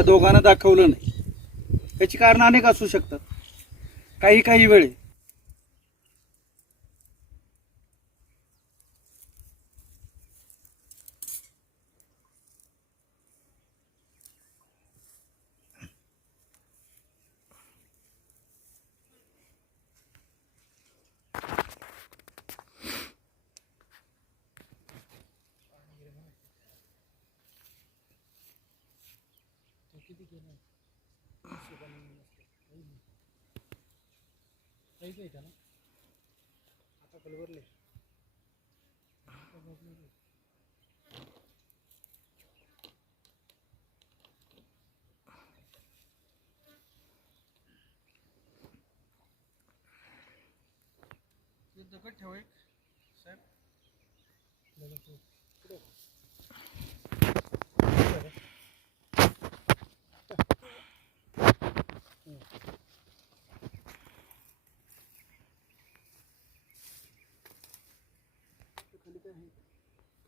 या दोघांना दाखवलं नाही. याची कारणं अनेक असू शकतात. काही काही वेळे. किती घेणं केलं काहीच का ना आता कलवरले. दगड ठेव एक. साहेब. कुठे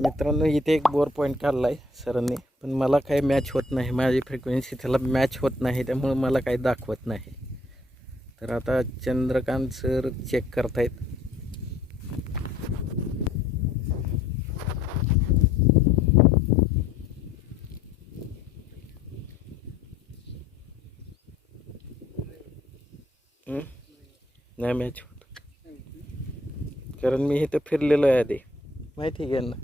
मित्रांनो इथे एक बोर पॉईंट काढला आहे सरांनी. पण मला काही मॅच होत नाही. माझी फ्रिक्वेन्सी त्याला मॅच होत नाही. त्यामुळे मला काही दाखवत नाही. तर आता चंद्रकांत सर चेक करतायत. नाही मॅच होत. कारण मी इथं फिरलेलो आहे आधी. माहिती आहे ना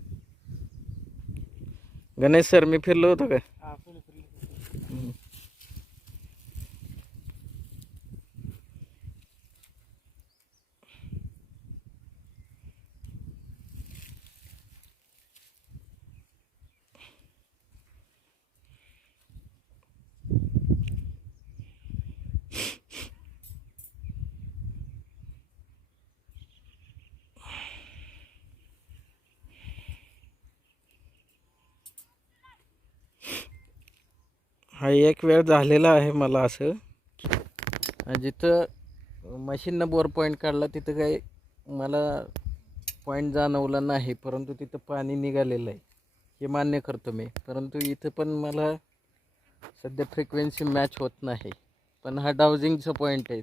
गणेश सर मी फिरलो होतो का? हा एक वेळ झालेला आहे मला असं. जिथं मशीननं बोर पॉईंट काढला तिथं काही मला पॉईंट जाणवला नाही परंतु तिथं पाणी निघालेलं आहे. हे मान्य करतो मी. परंतु इथं पण मला सध्या फ्रिक्वेन्सी मॅच होत नाही. पण हा डाउजिंगचा पॉईंट आहे.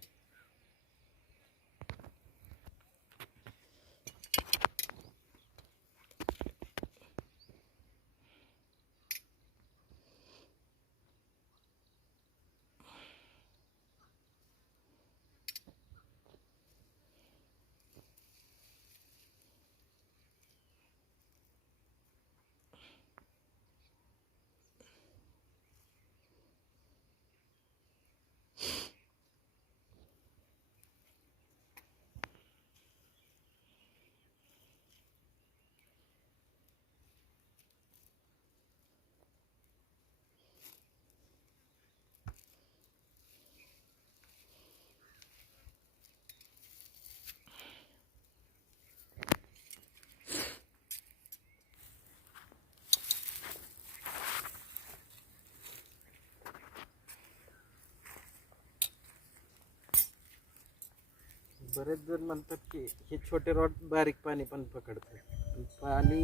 बरेच जण म्हणतात की हे छोटे रॉड बारीक पाणी पण पकडतात पाणी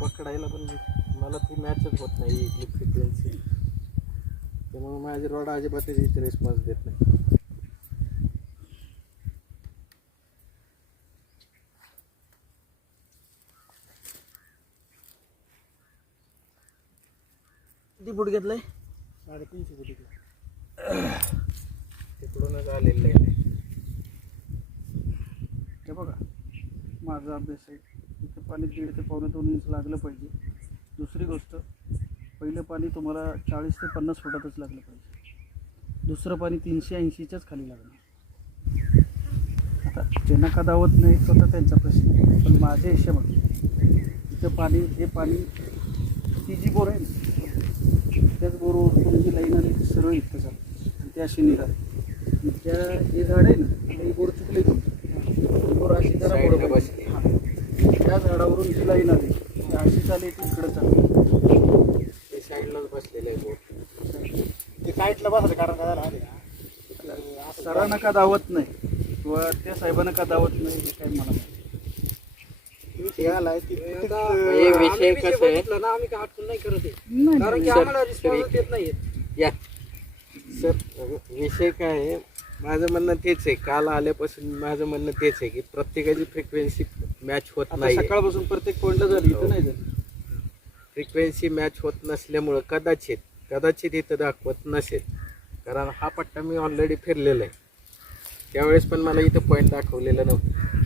पकडायला पण मला ती मॅचच होत नाही इथली फ्रिक्वेन्सी त्यामुळे माझे रॉड अजिबातच इथे रिस्पॉन्स देत नाही. किती फूट घेतलंय? साडेतीनशे कोटी तिकडूनच आलेलं आहे हे बघा. माझा अभ्यास आहे. इथं पाणी दीड ते पावणे दोन इंच लागलं पाहिजे. दुसरी गोष्ट पहिलं पाणी तुम्हाला चाळीस ते पन्नास फुटातच लागलं पाहिजे. दुसरं पाणी तीनशे ऐंशीच्याच खाली लागणार. आता ज्यांना का दावत नाही तो तर त्यांचा प्रश्न पण माझ्या हिशोबाने इथं पाणी हे पाणी ती जी बोर आहे ना त्याच बोरवर जी लाईन आली ती सरळ इथं झालं. आणि त्या अशी निघाली त्या हे झाड आहे ना हे बोर चुकले तुमचं बोर अशी जरा पुढं बसली. हां. त्या झाडावरून जी लाईन आली ती अशी चालली ती इकडं चालली ते साईडलाच बसलेले आहे बोट ते साईडला बसलं कारण काय झालं? आहे सरांना का दावत नाही. किंवा त्या साहेबांना का दावत नाही हे काय मला. विषय कसा आहे ना आम्ही काय हटकून नाही करत आहे. कारण की आम्हाला रिस्पॉन्स देत सर विषय काय आहे? माझं म्हणणं तेच आहे काल आल्यापासून माझं म्हणणं तेच आहे की प्रत्येकाची फ्रिक्वेन्सी मॅच होत आता नाही सकाळपासून प्रत्येक पॉईंटला झाली इथं नाही झाली फ्रिक्वेन्सी मॅच होत नसल्यामुळं कदाचित कदाचित इथं दाखवत नसेल. कारण हा पट्टा मी ऑलरेडी फिरलेला आहे. त्यावेळेस पण मला इथं पॉईंट दाखवलेलं नव्हतं.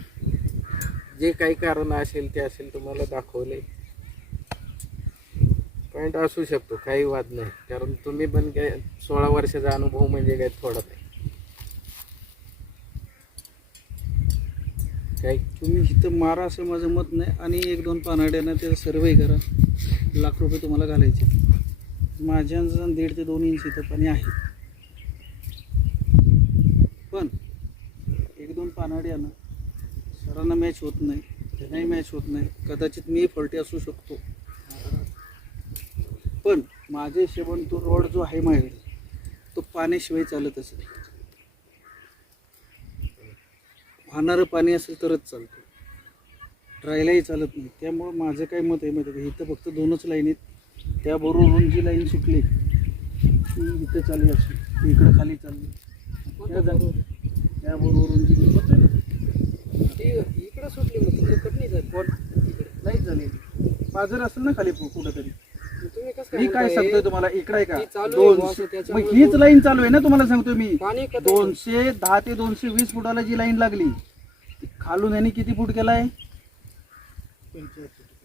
जे काही कारण असेल ते असेल तुम्हाला दाखवले पॉईंट असू शकतो काही वाद नाही. कारण तुम्ही पण काय सोळा वर्षाचा अनुभव म्हणजे काय थोडा नाही. काय? तुम्ही इथं मारा असं माझं मत नाही. आणि एक दोन पानाड्यांना त्याचा सर्वे करा. लाख रुपये तुम्हाला घालायचे. माझ्या दीड ते दोन इंच इथं पाणी आहे. पण एक दोन पानाड्यांना सरांना मॅच होत नाही. त्यांनाही मॅच होत नाही. कदाचित मी फलटे असू शकतो. पण माझे शेवण तो रोड जो आहे माझ्याकडे तो पाण्याशिवाय चालत असेल. वाहणारं पाणी असेल तरच चालतो. राहायलाही चालत नाही. त्यामुळं माझं काय मत आहे माहिती आहे का? इथं फक्त दोनच लाईन आहेत. त्या बरोबरून जी लाईन सुटली ती इथं चालली ती इकडं खाली चालली त्या जागी त्या बरोबरून जी ती इकडे सुटली मग तिकडे कट नाही झाली कोण इकडे झाली पाजर असेल ना खाली तुम्ही कसं मी काय? सांगतोय तुम्हाला? इकडे आहे का दोनशे मग हीच लाईन चालू आहे ना तुम्हाला सांगतोय मी? दोनशे दहा ते दोनशे वीस फुटाला जी लाईन लागली खालून यांनी किती फूट केलाय?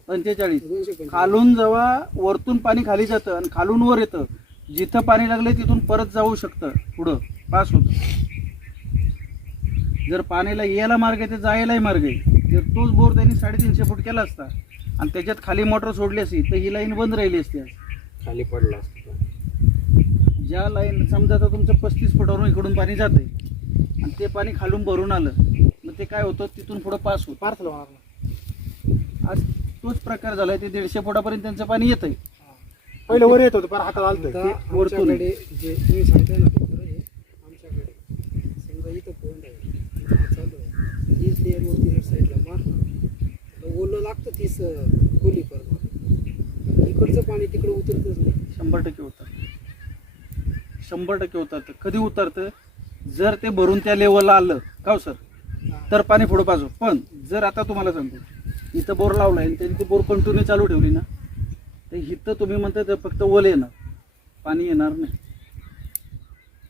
पंचेचाळीस. खालून जेव्हा वरतून पाणी खाली जातं आणि खालून वर येतं. जिथं पाणी लागलंय तिथून परत जाऊ शकतं. पुढं. पास होतं. जर पाण्याला यायला मार्ग आहे तर जायलाही मार्ग आहे. जर तोच बोर त्यांनी साडेतीनशे फूट केला असता आणि त्याच्यात खाली मोटर सोडली असती तर ही लाईन बंद राहिली असती आज. खाली पडला असतो ज्या लाईन समजा आता तुमचं पस्तीस फुटावरून इकडून पाणी जातंय आणि ते पाणी खालून भरून आलं मग ते काय होतं तिथून पुढं पास होतं पार्सल होणार. आज तोच प्रकार झालाय ते दीडशे फुटापर्यंत त्यांचं पाणी येतंय पहिलं वर येत होतं पण हातात आलं आता वरतून. आमच्याकडे जे तुम्ही सांगताय ना ते खरं आहे आमच्याकडे समजा इथं पॉईंट आहे इथं चालू आहे हीच लेअर वरती ह्या साईडला मार तर ओलं खोली पर इकडचं पाणी तिकडे उतरतच नाही. शंभर टक्के उतरतं. शंभर टक्के उतरतं. कधी उतरतं? जर ते भरून त्या लेवलला आलं का हो सर? तर पाणी पुढं पाजू. पण जर आता तुम्हाला सांगतो इथं बोर लावलाय आणि त्यांनी ती बोर कंटिन्यू चालू ठेवली ना तर इथं तुम्ही म्हणता तर फक्त ओल येणार. पाणी येणार नाही.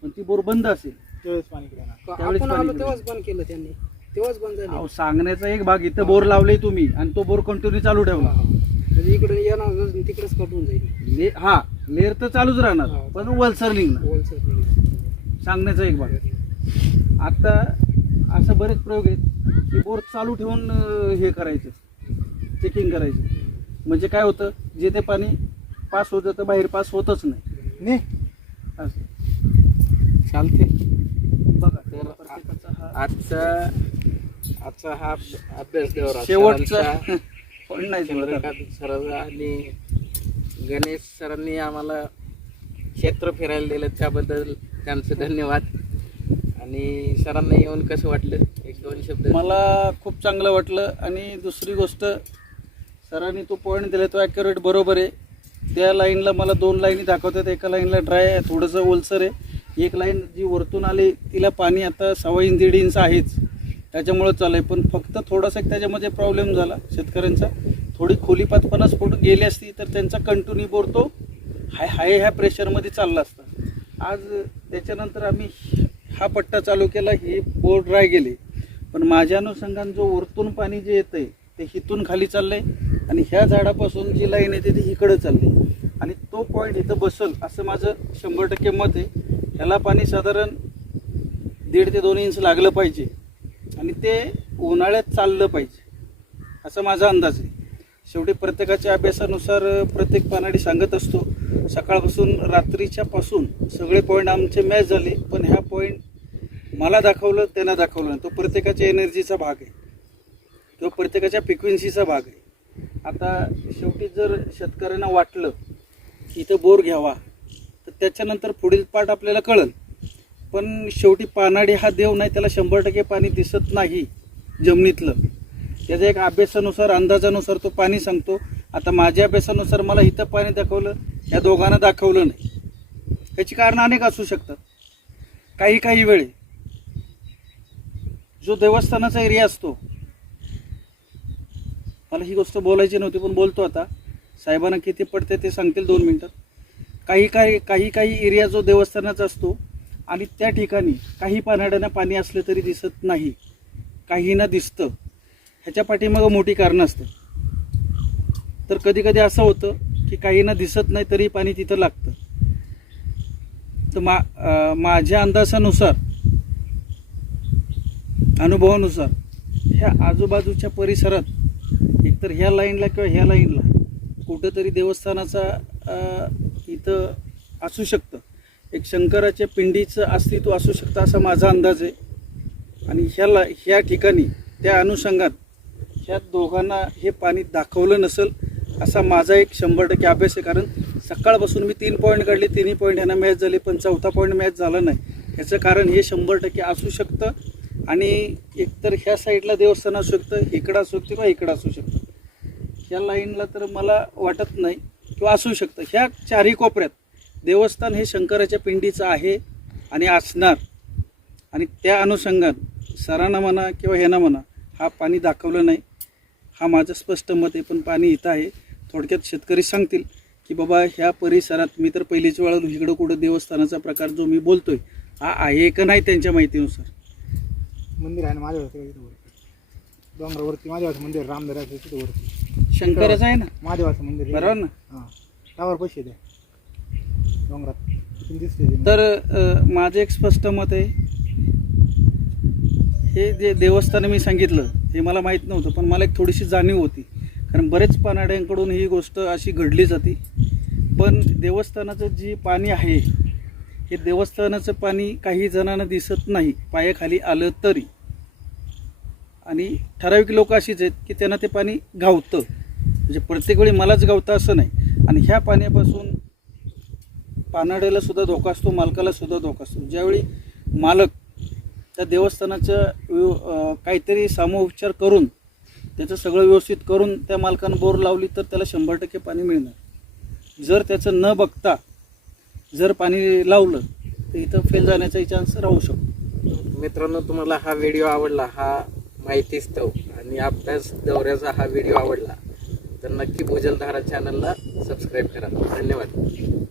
पण ती बोर बंद असेल त्यावेळेस पाणी. तेव्हाच बंद केलं त्यांनी. तेव्हाच बंद झालं. अहो सांगण्याचा एक भाग इथं बोर लावले तुम्ही आणि तो बोर कंटिन्यू चालू ठेवला. म्हणजे इकडे येणार नाही, तिकडेच कटून जाईल. ले हा लेअर तर चालूच राहणार पण वलसर निघणार सांगण्याचा एक भाग. आता असं बरेच प्रयोग आहेत की बोर चालू ठेवून अं, हे करायचं चेकिंग करायचं. म्हणजे काय होतं जे ते पाणी पास होत जातं बाहेर पास होतच नाही. ने? असं. चालते बघा तर प्रत्येकाचा हा आजचा आजचा हा अभ्यास देवरा शेवटचा. पण नाही सरांचा आणि गणेश सरांनी आम्हाला क्षेत्र फिरायला दिलं त्याबद्दल त्यांचं धन्यवाद. आणि सरांना येऊन कसं वाटलं? एक दोन शब्द. मला खूप चांगलं वाटलं. आणि दुसरी गोष्ट सरांनी तो पॉईंट दिला तो ॲक्युरेट बरोबर आहे. त्या लाईनला मला दोन लाईनी दाखवतात. एका लाईनला ड्राय आहे थोडंसं ओलसर आहे. एक लाईन जी वरतून आली तिला पाणी आता सव्वा इंच दीड इंच आहेच. त्याच्यामुळं चालू आहे पण फक्त थोडासा एक त्याच्यामध्ये प्रॉब्लेम झाला. शेतकऱ्यांचा. थोडी खोली पाच फूट गेली असती तर त्यांचा कंटिन्यू बोर तो हाय हाय ह्या प्रेशरमध्ये चालला असता. आज त्याच्यानंतर आम्ही हा पट्टा चालू केला हे बोर ड्राय गेले. पण माझ्या अनुषंगाने जो वरतून पाणी जे येतं आहे ते हिथून खाली चाललंय आणि ह्या झाडापासून जी लाईन येते ती इकडं चालली. आणि तो पॉईंट इथं बसल असं माझं शंभर टक्के मत आहे. ह्याला पाणी साधारण दीड ते दोन इंच लागलं पाहिजे. आणि ते उन्हाळ्यात चाललं पाहिजे. असा माझा अंदाज आहे. शेवटी प्रत्येकाच्या अभ्यासानुसार प्रत्येक पानाडी सांगत असतो सकाळपासून रात्रीच्या पासून सगळे पॉईंट आमचे मॅच झाले पण ह्या पॉईंट मला दाखवलं त्यांना दाखवलं नाही. तो प्रत्येकाच्या एनर्जीचा भाग आहे. किंवा प्रत्येकाच्या फ्रिक्वेन्सीचा भाग आहे. आता शेवटी जर शेतकऱ्यांना वाटलं की इथं बोर घ्यावा तर त्याच्यानंतर पुढील पाठ आपल्याला कळल. पण शेवटी पानाडी हा देव नाही त्याला शंभर टक्के पाणी दिसत नाही जमिनीतलं. त्याच्या एक अभ्यासानुसार अंदाजानुसार तो पाणी सांगतो. आता माझ्या अभ्यासानुसार मला इथं पाणी दाखवलं या दोघांना दाखवलं नाही. याची कारणं अनेक असू शकतात. काही काही वेळे जो देवस्थानाचा एरिया असतो मला ही गोष्ट बोलायची नव्हती पण बोलतो आता. साहेबांना किती पडते ते सांगतील दोन मिनटात काही काही काही काही एरिया जो देवस्थानाचा असतो आणि त्या ठिकाणी काही पानाड्यांना पाणी असलं तरी दिसत नाही. काहींना दिसतं. ह्याच्या पाठीमागं मोठी कारणं असतात. तर कधी कधी असं होतं की काहींना दिसत नाही तरी पाणी तिथं लागतं. तर मा माझ्या अंदाजानुसार अनुभवानुसार ह्या आजूबाजूच्या परिसरात एकतर ह्या लाईनला किंवा ह्या लाईनला कुठंतरी देवस्थानाचा इथं असू शकतं. शंकराच्या पिंडीचं अस्तित्व असू शकतं असा माझा अंदाज आहे. आणि ह्याला ह्या ठिकाणी त्या अनुषंगात ह्या दोघांना हे पाणी दाखवलं नसेल असा माझा एक शंभर टक्के अभ्यास आहे. कारण सकाळपासून मी तीन पॉईंट काढले तिन्ही पॉईंट ह्यांना मॅच झाले पण चौथा पॉईंट मॅच झाला नाही. ह्याचं कारण हे शंभर टक्के असू शकतं. आणि एकतर ह्या साईडला देवस्थान असू शकतं इकडं असू शकतं किंवा इकडं असू शकतं. ह्या लाईनला तर मला वाटत नाही किंवा असू शकतं. ह्या चारही कोपऱ्यात देवस्थान हे शंकराच्या पिंडीचं आहे आणि असणार. आणि त्या अनुषंगात सरांना म्हणा किंवा ह्यांना म्हणा हा पाणी दाखवलं नाही. हा माझं स्पष्ट मत आहे पण पाणी इथं आहे. थोडक्यात शेतकरी सांगतील की बाबा ह्या परिसरात मी तर पहिलीच वेळा इकडं कुठं देवस्थानाचा प्रकार जो मी बोलतोय हा आहे का नाही त्यांच्या माहितीनुसार? मंदिर आहे ना माझ्या वरती. डोंगरावरती माझ्यावाचं मंदिर रामदराचं तिथं वरती. शंकराचं आहे ना? महादेवाचं मंदिर. बरोबर ना? हां. टावर पैसे द्या. डोंगरात. तर माझं एक स्पष्ट मत आहे. हे जे देवस्थान मी सांगितलं हे मला माहीत नव्हतं पण मला एक थोडीशी जाणीव होती. कारण बरेच पानाड्यांकडून ही गोष्ट अशी घडली जाते. पण देवस्थानाचं जी पाणी आहे हे देवस्थानाचं पाणी काही जणांना दिसत नाही पायाखाली आलं तरी. आणि ठराविक लोक अशीच आहेत की त्यांना ते पाणी गावतं. म्हणजे प्रत्येक वेळी मलाच गावतं असं नाही. आणि ह्या पाण्यापासून पानाड्याला सुद्धा धोका असतो मालकाला सुद्धा धोका असतो. ज्यावेळी मालक त्या देवस्थानाचं काहीतरी सामोपचार करून त्याचं सगळं व्यवस्थित करून त्या मालकानं बोर लावली तर त्याला शंभर टक्के पाणी मिळणार. जर त्याचं न बघता जर पाणी लावलं तर इथं फेल जाण्याचाही चान्स राहू शकतो. मित्रांनो तुम्हाला हा व्हिडिओ आवडला हा माहिती स्तव आणि अभ्यास दौऱ्याचा हा व्हिडिओ आवडला तर नक्की भूजलधारा चॅनलला सबस्क्राईब करा. धन्यवाद.